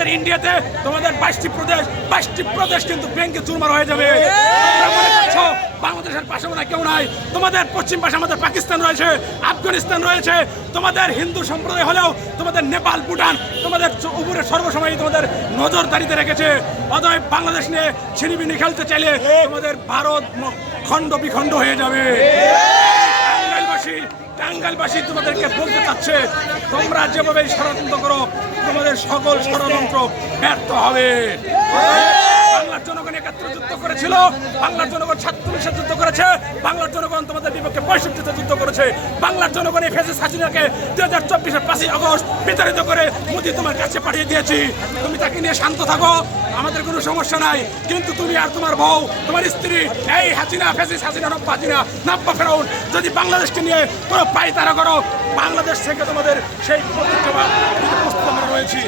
তোমাদের ইন্ডিয়াতে তোমাদের 22টি প্রদেশ কিন্তু ব্যাংকে চুরমার হয়ে যাবে। বাংলাদেশের পাশে মনে কেউ নাই। তোমাদের পশ্চিম পাশে আমাদের পাকিস্তান রয়েছে, আফগানিস্তান রয়েছে। তোমাদের হিন্দু সম্প্রদায় হলেও তোমাদের নেপাল, ভুটান তোমাদের উপরে সর্বসময় তোমাদের নজরদারিতে রেখেছে। অতএব বাংলাদেশ নিয়ে ছিনিবিনি খেলতে চাইলে তোমাদের ভারত খণ্ড বিখণ্ড হয়ে যাবে। টাঙ্গাইলবাসী তোমাদেরকে বলতে চাচ্ছে, তোমরা যেভাবে ষড়যন্ত্র করো তোমাদের সকল ষড়যন্ত্র ব্যর্থ হবে। বাংলার জনগণ একাত্তর যুদ্ধ করেছিল, বাংলার জনগণ 47 যুদ্ধ করেছে, বাংলার জনগণ তোমাদের বিপক্ষে 65 যুদ্ধ করেছে। বাংলার জনগণ এই ফ্যাসিস্ট হাসিনাকে 2024-এর 5ই আগস্ট বিতাড়িত করে মোদি তোমার কাছে পাঠিয়ে দিয়েছি। তুমি তাকে নিয়ে শান্ত থাকো, আমাদের কোনো সমস্যা নাই। কিন্তু তুমি আর তোমার বউ, তোমার স্ত্রী এই হাসিনা, ফ্যাসিস্ট হাসিনা, নাব্বা ফেরাউন যদি বাংলাদেশকে নিয়ে কোনো পায়তারা করো, বাংলাদেশ থেকে তোমাদের সেই প্রতিক্রিয়া প্রস্তুত আমরা রয়েছি।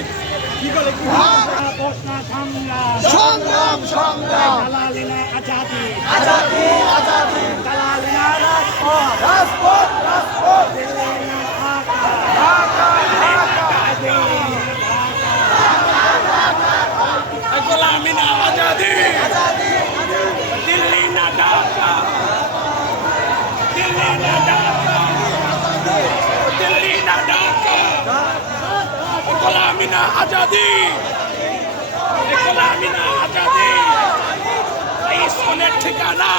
সংগ্রাম সংগ্রাম দালালিনা আজাদি আজাদি আজাদি দালালিনা রাজপথ রাজপথ রাজপথ দিল্লি না ঢাকা ঢাকা ঢাকা গোলামি না আজাদি, আজাদি দিল্লি না ঢাকা, দিল্লি না ঢাকা, দিল্লি না ঢাকা। গোলামি না আজাদি, গোলামি না আজাদি, এই সোনের ঠিকানা।